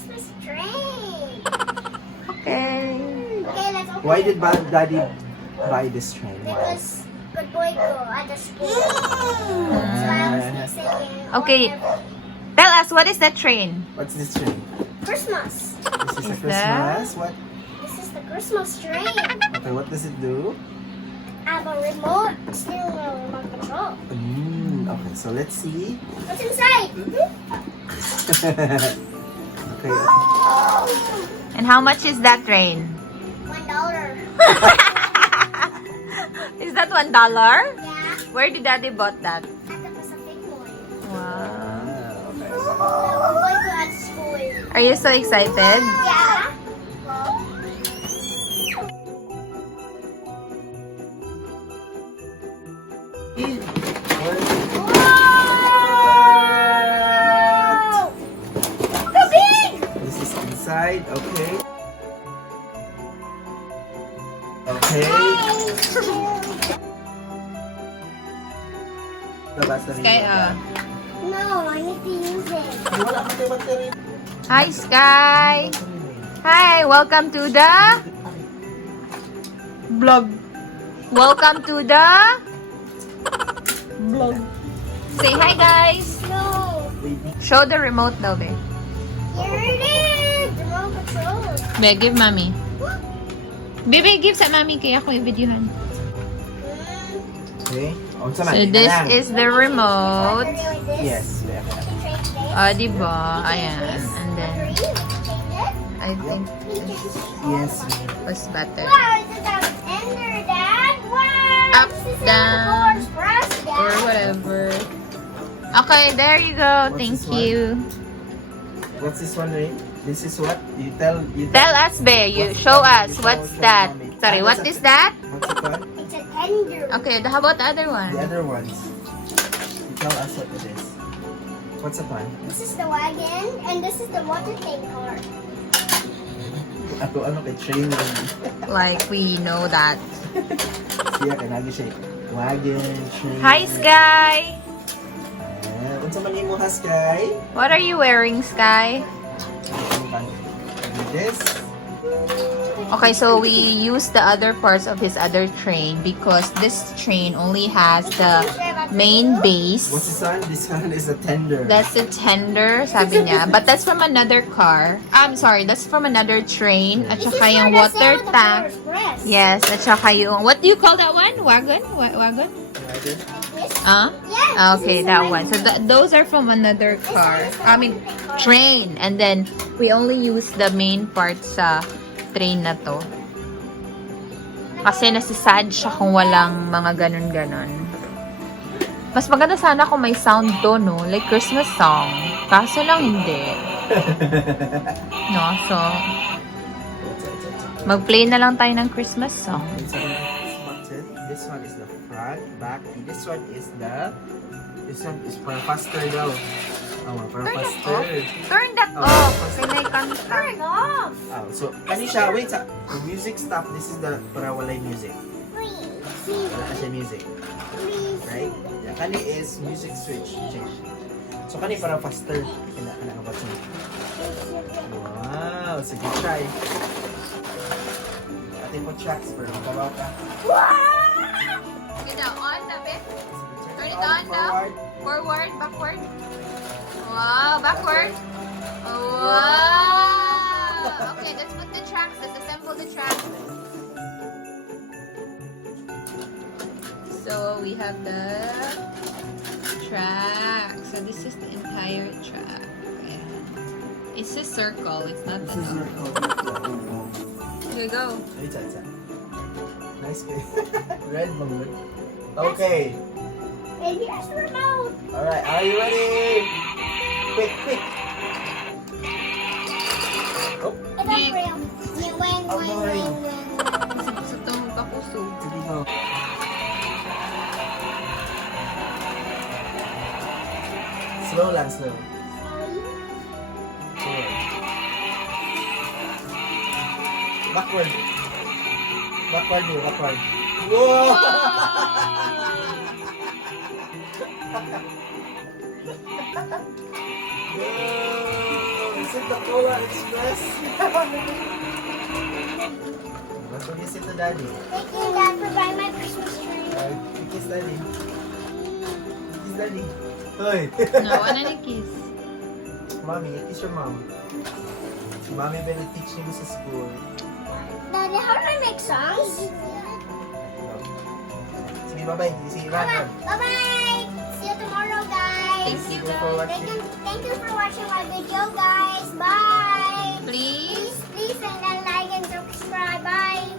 Christmas train. Okay. Okay, let's open Why it. did Daddy buy this train? Why? Because good boy go at the school. So I was singing. Okay. Tell us, what is that train? What's this train? Christmas. This is a Is that- Christmas. What? This is the Christmas train. Okay, what does it do? I have a remote steering wheel, remote control. Okay, so let's see. What's inside? Okay. And how much is that train? $1. Is that $1? Yeah. Where did Daddy bought that? At the Pacific Mall. Wow. Okay. We're going to at school. Are you so excited? Yeah. Wow! Look how big! This is inside. Okay. Okay. The battery. Sky, No, I need to use it. Wala pa tayo battery. Hi, Sky. Hi, welcome to the vlog. Welcome to the vlog. Say hi, guys. No. Show the remote daw, be. Here it is! The remote control. Be, give mommy. Bebe, give sa mommy kaya ako i-videohan. Okay. So this is the remote. Yes. Ah, diba? Ayan. And then, I think this Yes. was better. Wow, it's a tender, Dad. Wow. Up, This is down, Course for us, Dad. or whatever. Okay, there you go. What's Thank this one? you. What's this one, Ray? This is what? You tell Tell us, Be. You show us. What's that? Sorry, what is that? What's it called? It's a tender. Okay, how about the other one? The other ones. You tell us what it is. What's that one? This is the wagon, and this is the water tank car. Ano kay train rin. Like, we know that. Siya kay lagi siya. Wagon, train. Hi, Sky! Unsa man imo ha, Sky? What are you wearing, Sky? This. Okay, so we use the other parts of his other train because this train only has the main base. What's this one? This one is a tender. That's the tender, sabi niya. But that's from another car. I'm sorry, that's from another train. At saka yung water tank. Yes, at saka yung, what do you call that one? Wagon? Wagon? Wagon? Yes. Okay, that one. So those are from another car. I mean, train. And then, we only use the main part sa train na to. Kasi nasisad siya kung walang mga ganon-ganon. Mas maganda sana kung may sound to, no? Like Christmas song. Kaso lang hindi. No, so mag-play na lang tayo ng Christmas song. This one is the front, back, and this one is for faster daw. For faster. Turn that off. Pinay kanta. Turn it off. So, kani siya, wait, sa music stuff, this is the para walay music. Please. Wala na siya music. Please. Right? Yeah, kani is music switch. Change. So, kani para faster. Kina ka ba siya? Wow, sige, try. Ating po tracks, pero mababaw ka. Wow. Okay now, on na bit. Turn it on now. Forward, backward. Wow, backward. Wow. Okay, let's put the tracks. Let's assemble the tracks. So we have the track. So this is the entire track. Ayan. It's a circle. It's not This is a your Here we go. Nice play. Red balloon. Okay. And here's the remote. Alright, are you ready? Quick, quick. Oh, It's on real. Wang, wang, wang, wang. Gusto itong kapuso. sige go. Slow lang, slow. Forward. Backward. Backward mo, backward. Whoa! Go! visit the Polar Express. Want to visit the daddy? Thank you, Dad, for buying my Christmas tree. Kiss daddy. Kiss daddy. Hoy. No, ano ni kiss? Mommy, kiss your mom. Si mommy better teach you sa school. Daddy, how do I make songs? Sige, bye-bye. Sige, bye. Bye-bye. See you tomorrow, guys. Thank you, Thank you for guys. watching. Thank you for watching my video, guys. Bye. Please. Please like and subscribe. Bye.